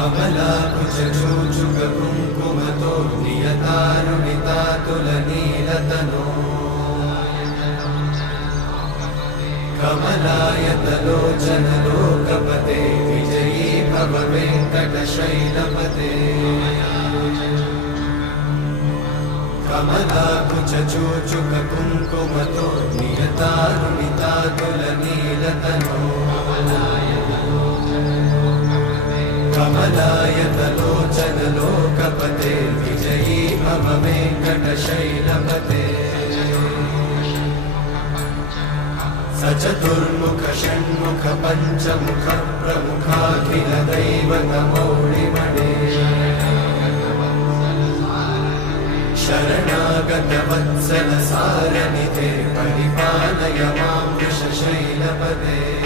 कमलाकुचूचुककुङ्कुमतो नियतारुणितातुलनीलतनो कमलायतलोचनलोकपते विजयी भव वेङ्कटशैलपते कमलाकुचूचुककुङ्कुमतो नियतारुणितातुलनीलतनो कमलायतलोचनलोकपते विजयी भव वेङ्कटशैलपते सचतुर्मुख षण्मुख पञ्चमुख प्रमुखाखिल दैवतमौळिमणे शरणागत वत्सल सारनिधे परिपालय मां वृषशैलपते